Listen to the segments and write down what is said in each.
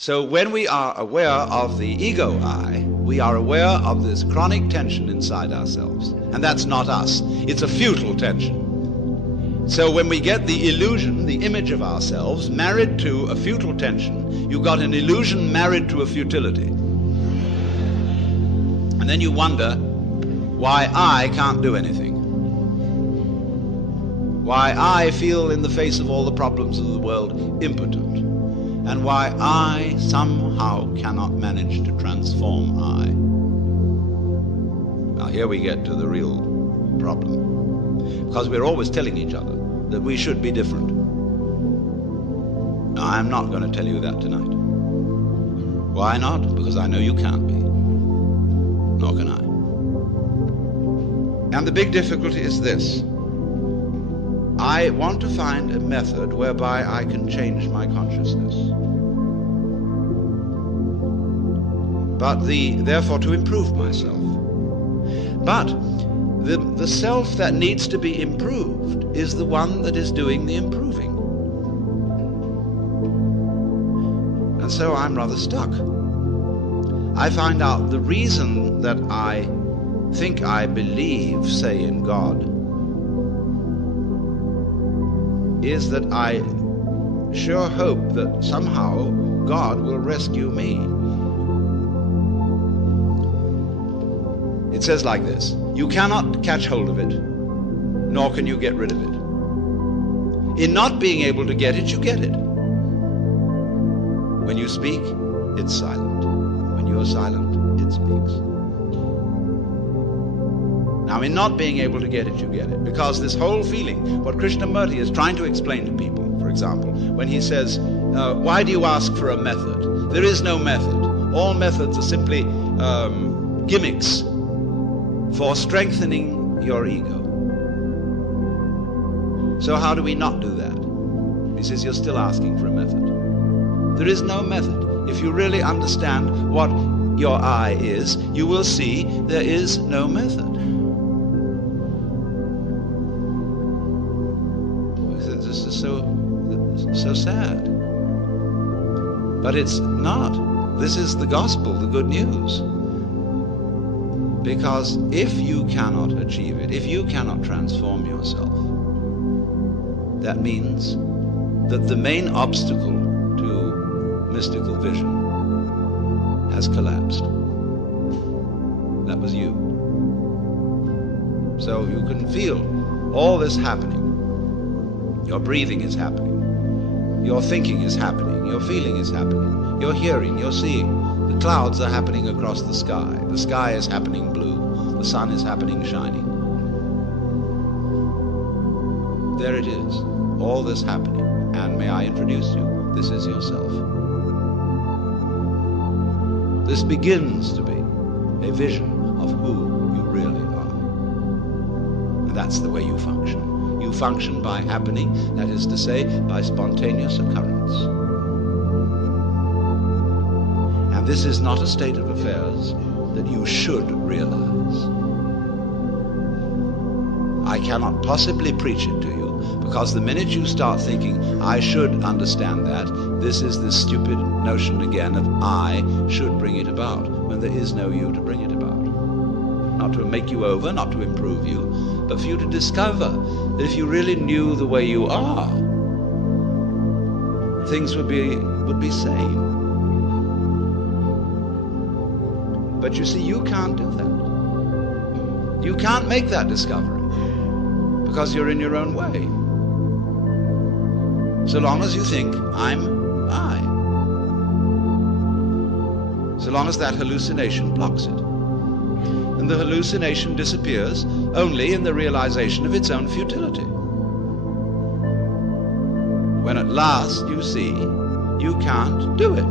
So when we are aware of the ego I, we are aware of this chronic tension inside ourselves. And that's not us. It's a futile tension. So when we get the illusion, the image of ourselves, married to a futile tension, you've got an illusion married to a futility. And then you wonder why I can't do anything. Why I feel in the face of all the problems of the world impotent. And why I somehow cannot manage to transform I. Now here we get to the real problem. Because we're always telling each other that we should be different. Now I'm not going to tell you that tonight. Why not? Because I know you can't be. Nor can I. And the big difficulty is this. I want to find a method whereby I can change my consciousness. But therefore to improve myself. But the self that needs to be improved is the one that is doing the improving. And so I'm rather stuck. I find out the reason that I think I believe, say, in God, is that I sure hope that somehow God will rescue me. It says like this: you cannot catch hold of it, nor can you get rid of it. In not being able to get it, you get it. When you speak, it's silent. When you are silent, it speaks. Now, in not being able to get it, you get it. Because this whole feeling, what Krishnamurti is trying to explain to people, for example, when he says, why do you ask for a method? There is no method. All methods are simply gimmicks for strengthening your ego. So how do we not do that? He says, you're still asking for a method. There is no method. If you really understand what your I is, you will see there is no method. This is so sad. But it's not. This is the gospel, the good news. Because if you cannot achieve it, if you cannot transform yourself, that means that the main obstacle to mystical vision has collapsed. That was you. So you can feel all this happening. Your breathing is happening. Your thinking is happening. Your feeling is happening. Your hearing, your seeing. The clouds are happening across the sky. The sky is happening blue. The sun is happening shining. There it is. All this happening. And may I introduce you? This is yourself. This begins to be a vision of who you really are. And that's the way you function. You function by happening, that is to say, by spontaneous occurrence. And this is not a state of affairs that you should realize. I cannot possibly preach it to you, because the minute you start thinking, I should understand that, this is this stupid notion again of I should bring it about, when there is no you to bring it about. Not to make you over, not to improve you, but for you to discover that if you really knew the way you are, things would be sane. But you see, you can't do that. You can't make that discovery because you're in your own way. So long as you think, I'm I. So long as that hallucination blocks it. And the hallucination disappears only in the realization of its own futility. When at last you see you can't do it.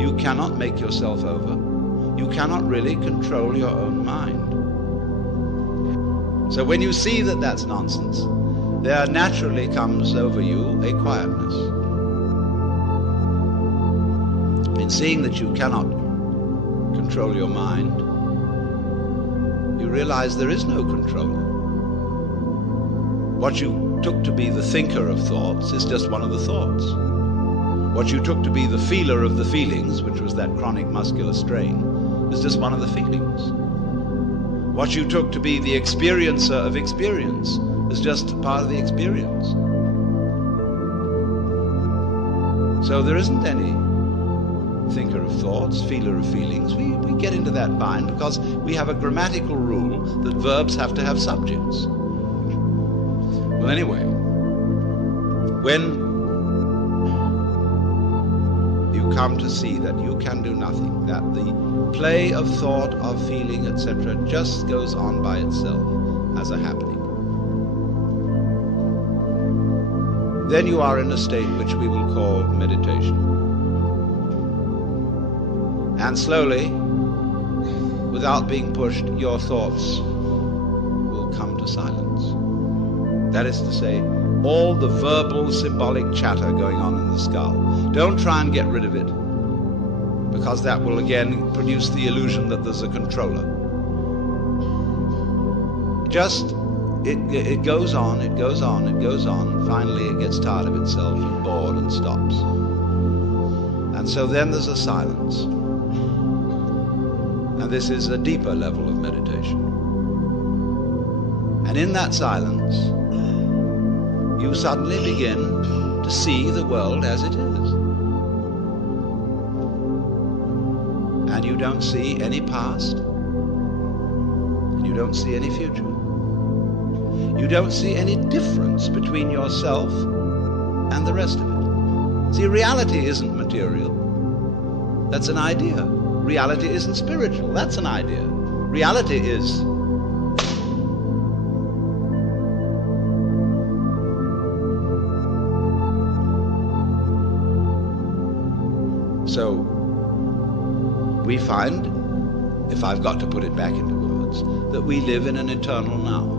You cannot make yourself over. You cannot really control your own mind. So when you see that that's nonsense, there naturally comes over you a quietness. In seeing that you cannot control your mind, you realize there is no control. What you took to be the thinker of thoughts is just one of the thoughts. What you took to be the feeler of the feelings, which was that chronic muscular strain, is just one of the feelings. What you took to be the experiencer of experience is just part of the experience. So there isn't any thinker of thoughts, feeler of feelings. We get into that bind because we have a grammatical rule that verbs have to have subjects. Well, anyway, when you come to see that you can do nothing, that the play of thought, of feeling, etc. just goes on by itself as a happening, then you are in a state which we will call meditation. And slowly, without being pushed, your thoughts will come to silence. That is to say, all the verbal, symbolic chatter going on in the skull. Don't try and get rid of it, because that will again produce the illusion that there's a controller. Just, it goes on, it goes on, it goes on, and finally it gets tired of itself and bored and stops. And so then there's a silence. And this is a deeper level of meditation. And in that silence, you suddenly begin to see the world as it is. And you don't see any past, and you don't see any future. You don't see any difference between yourself and the rest of it. See, reality isn't material. That's an idea. Reality isn't spiritual. That's an idea. Reality is so we find, if I've got to put it back into words, that we live in an eternal now.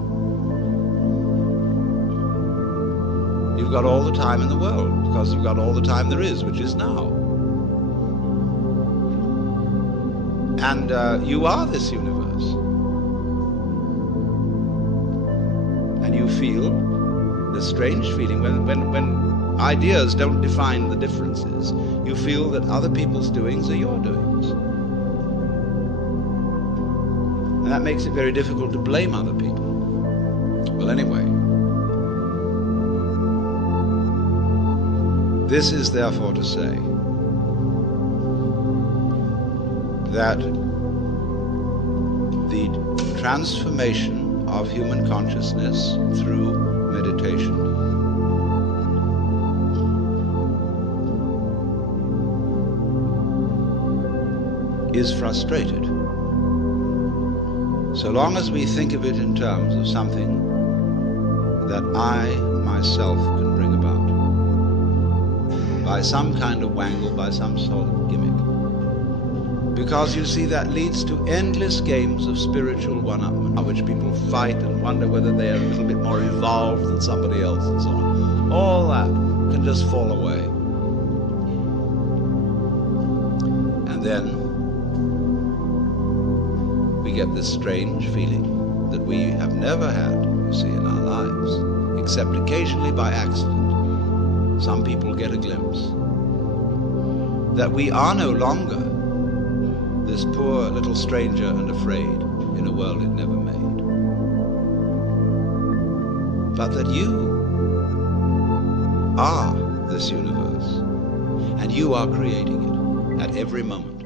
You've got all the time in the world because you've got all the time there is, which is now. And you are this universe. And you feel this strange feeling when ideas don't define the differences. You feel that other people's doings are your doings. And that makes it very difficult to blame other people. Well, anyway, this is therefore to say that the transformation of human consciousness through meditation is frustrated so long as we think of it in terms of something that I myself can bring about by some kind of wangle, by some sort of gimmick. Because you see, that leads to endless games of spiritual one-upment, which people fight and wonder whether they are a little bit more evolved than somebody else and so on. All that can just fall away. And then we get this strange feeling that we have never had, you see, in our lives, except occasionally by accident. Some people get a glimpse that we are no longer this poor little stranger and afraid in a world it never made, but that you are this universe, and you are creating it at every moment.